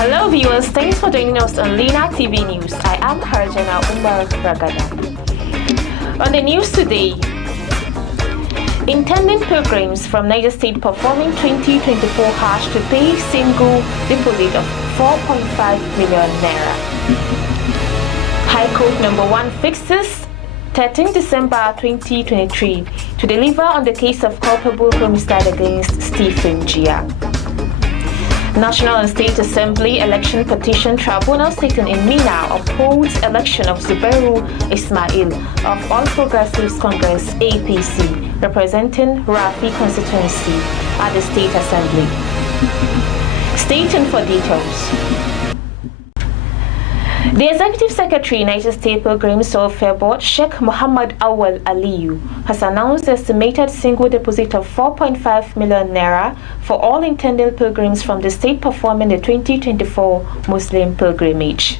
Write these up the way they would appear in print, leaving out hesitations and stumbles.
Hello viewers, thanks for joining us on Lina TV News. I am Harjana Umar Ragada. On the news today, intending pilgrims from Niger State performing 2024 Hajj to pay single deposit of 4.5 million naira. High Court number 1 fixes 13 December 2023 to deliver on the case of culpable homicide against Stephen Gia. National and State Assembly Election Petition Tribunal sitting in Mina upholds election of Zubairu Ismail of All Progressives Congress APC representing Rafi constituency at the State Assembly. Stay tuned for details. The Executive Secretary, Niger State Pilgrims Welfare Board, Sheikh Muhammad Awal Aliyu, has announced the estimated single deposit of 4.5 million naira for all intended pilgrims from the state performing the 2024 Muslim pilgrimage.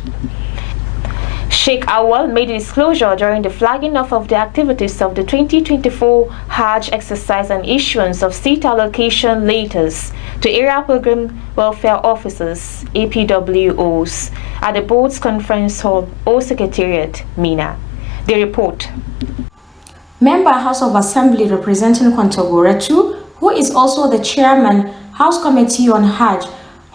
Sheikh Awal made a disclosure during the flagging off of the activities of the 2024 Hajj exercise and issuance of seat allocation letters to area pilgrim welfare officers, APWOs, at the board's conference hall or secretariat, Mina. The report. Member House of Assembly representing Kwantagora 2, who is also the chairman House Committee on Hajj,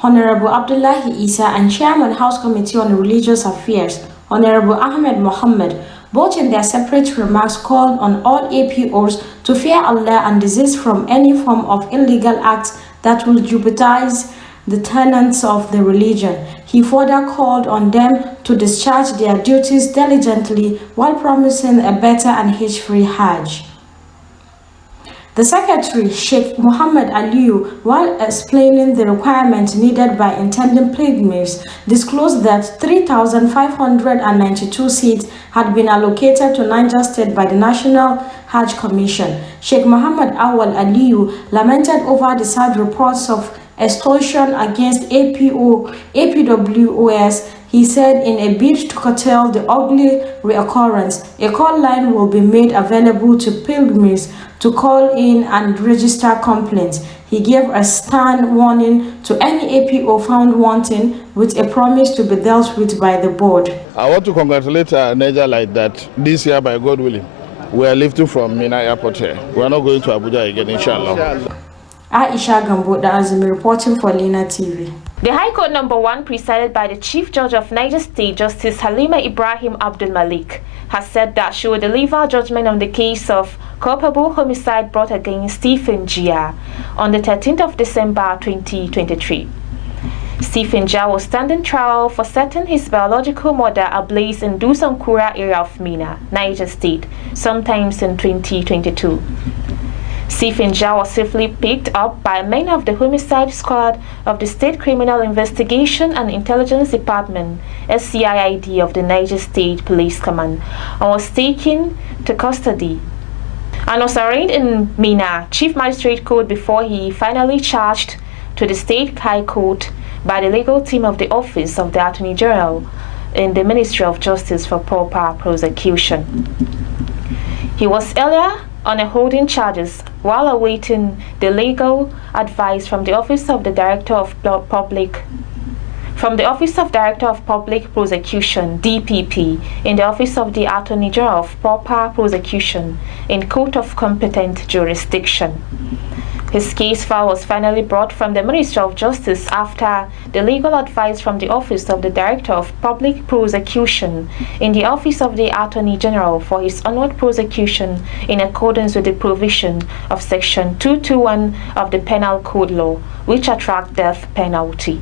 Honorable Abdullahi Isa, and chairman House Committee on Religious Affairs, Honorable Ahmed Mohammed, both in their separate remarks called on all APOs to fear Allah and desist from any form of illegal acts that will jeopardize the tenets of the religion. He further called on them to discharge their duties diligently while promising a better and hitch-free Hajj. The Secretary, Sheikh Muhammad Aliyu, while explaining the requirements needed by intending pilgrims, disclosed that 3,592 seats had been allocated to Niger State by the National Hajj Commission. Sheikh Muhammad Awal Aliyu lamented over the sad reports of extortion against APWOS. He said in a bid to curtail the ugly reoccurrence, a call line will be made available to pilgrims to call in and register complaints. He gave a stern warning to any APO found wanting, with a promise to be dealt with by the board. I want to congratulate Niger like that. This year, by God willing, we are lifting from Mina Airport here. We are not going to Abuja again, inshallah. Aisha Gambo Azumi reporting for Lina TV. The High Court number 1, presided by the Chief Judge of Niger State, Justice Halima Ibrahim Abdul Malik, has said that she will deliver judgment on the case of culpable homicide brought against Stephen Gia on the 13th of December 2023. Stephen Gia was standing trial for setting his biological mother ablaze in Dusankura area of Mina, Niger State, sometimes in 2022. Stephen Gia was safely picked up by men of the Homicide Squad of the State Criminal Investigation and Intelligence Department, SCIID, of the Niger State Police Command, and was taken to custody and was arraigned in Mina Chief Magistrate Court before he finally charged to the State High Court by the legal team of the Office of the Attorney General in the Ministry of Justice for proper prosecution. He was earlier on a holding charges while awaiting the legal advice from the Office of the Director of Public Prosecution, DPP, in the Office of the Attorney General of Proper Prosecution in court of competent jurisdiction. His case file was finally brought from the Ministry of Justice after the legal advice from the Office of the Director of Public Prosecution in the Office of the Attorney General for his onward prosecution in accordance with the provision of Section 221 of the Penal Code Law, which attract death penalty.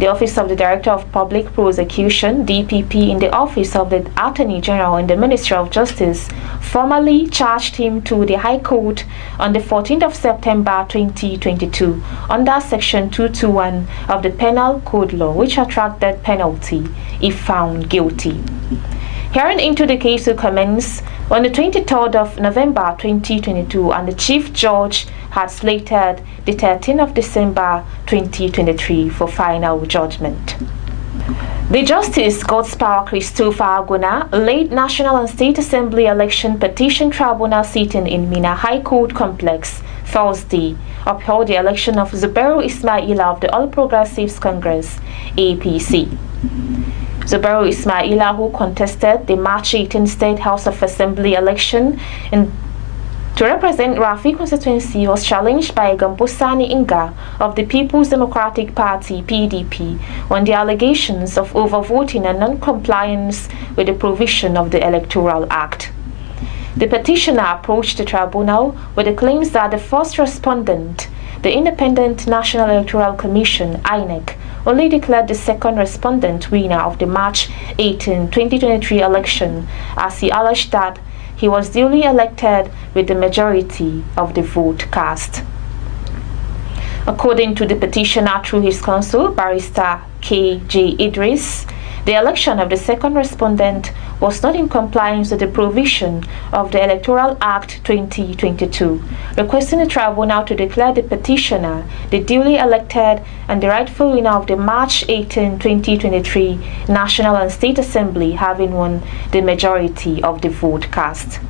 The Office of the Director of Public Prosecution, DPP, in the Office of the Attorney General in the Ministry of Justice formally charged him to the High Court on the 14th of September 2022 under Section 221 of the Penal Code Law, which attract death penalty if found guilty. Hearing into the case will commence on the 23rd of November 2022, and the Chief Judge had slated the 13th of December 2023 for final judgment. The Justice God's Power Christopher Aguna led National and State Assembly Election Petition Tribunal sitting in Mina High Court Complex Thursday upheld the election of Zubairu Ismaila of the All Progressives Congress APC. Zubairu Ismaila, who contested the March 18 State House of Assembly election to represent Rafi constituency, was challenged by Gambusani Inga of the People's Democratic Party (PDP) on the allegations of overvoting and non-compliance with the provision of the Electoral Act. The petitioner approached the tribunal with the claims that the first respondent, the Independent National Electoral Commission (INEC), only declared the second respondent winner of the March 18, 2023 election, as he alleged that he was duly elected with the majority of the vote cast. According to the petitioner through his counsel, Barrister K.J. Idris, the election of the second respondent was not in compliance with the provision of the Electoral Act 2022, requesting the tribunal to declare the petitioner the duly elected and the rightful winner of the March 18, 2023 National and State Assembly, having won the majority of the vote cast.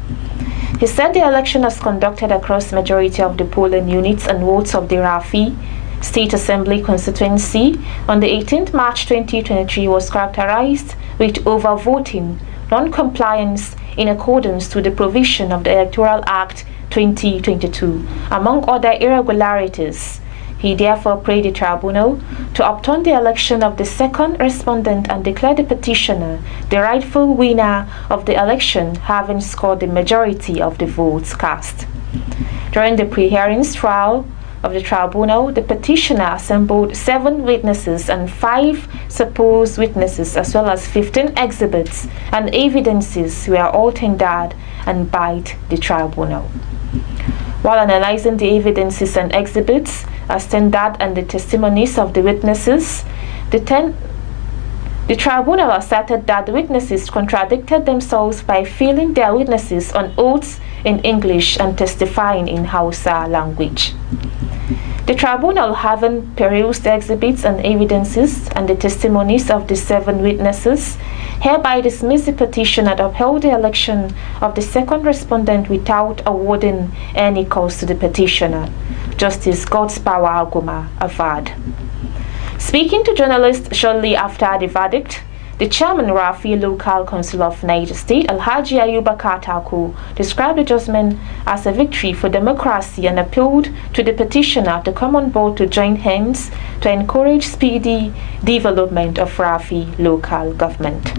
He said the election was conducted across majority of the polling units and votes of the Rafi State Assembly constituency on the 18th March 2023 was characterized with overvoting, non-compliance in accordance to the provision of the Electoral Act 2022, among other irregularities. He therefore prayed the tribunal to upturn the election of the second respondent and declare the petitioner the rightful winner of the election, having scored the majority of the votes cast. During the pre-hearings trial of the tribunal, the petitioner assembled 7 witnesses and 5 supposed witnesses, as well as 15 exhibits and evidences were all tendered and by the tribunal. While analyzing the evidences and exhibits as tendered and the testimonies of the witnesses, the tribunal asserted that the witnesses contradicted themselves by filling their witnesses on oaths in English and testifying in Hausa language. The tribunal, having perused the exhibits and evidences and the testimonies of the 7 witnesses, hereby dismissed the petition and upheld the election of the second respondent without awarding any cost to the petitioner. Justice God's Power Aguma averred. Speaking to journalists shortly after the verdict, the chairman Rafi Local Council of Niger State, Alhaji Ayuba Katako, described the judgment as a victory for democracy and appealed to the petitioner to come on board to join hands to encourage speedy development of Rafi local government.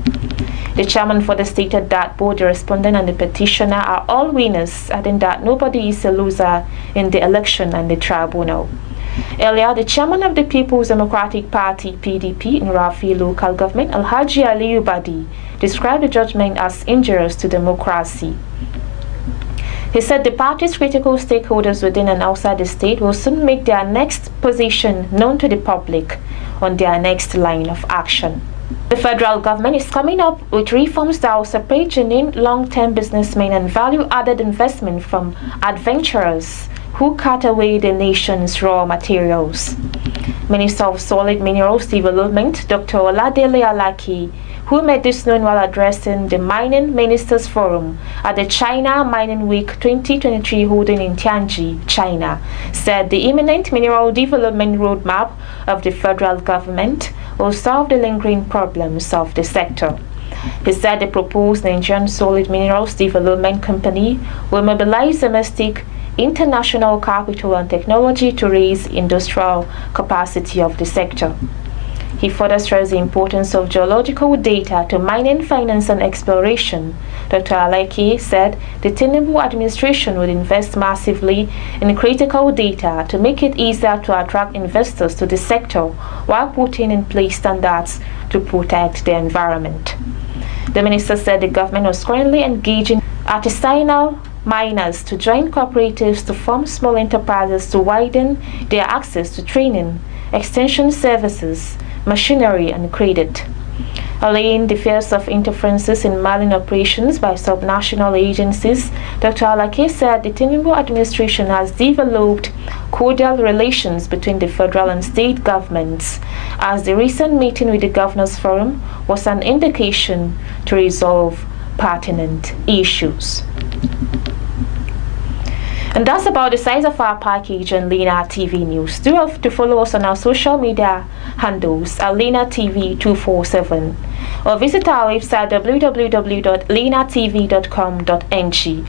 The chairman further stated that both the respondent and the petitioner are all winners, adding that nobody is a loser in the election and the tribunal. Earlier, the chairman of the People's Democratic Party (PDP) in Rafi local government, Alhaji Aliyu Badi, described the judgment as injurious to democracy. He said the party's critical stakeholders within and outside the state will soon make their next position known to the public on their next line of action. The federal government is coming up with reforms that will separate genuine long-term businessmen and value-added investment from adventurers who cut away the nation's raw materials. Minister of Solid Minerals Development, Dr. Oladele Alaki, who made this known while addressing the Mining Ministers Forum at the China Mining Week 2023 holding in Tianjin, China, said the imminent mineral development roadmap of the federal government will solve the lingering problems of the sector. He said the proposed Nigerian Solid Minerals Development Company will mobilize domestic, international capital and technology to raise industrial capacity of the sector. He further stressed the importance of geological data to mining, finance, and exploration. Dr. Alaki said the Tinubu administration would invest massively in critical data to make it easier to attract investors to the sector while putting in place standards to protect the environment. The minister said the government was currently engaging artisanal miners to join cooperatives to form small enterprises to widen their access to training, extension services, machinery, and credit. Allaying the fears of interferences in Malian operations by subnational agencies, Dr. Alake said the Tinubu administration has developed cordial relations between the federal and state governments, as the recent meeting with the Governors Forum was an indication to resolve pertinent issues. And that's about the size of our package on Lena TV News. Do have to follow us on our social media handles at Lena TV 247 or visit our website www.lenatv.com.ng.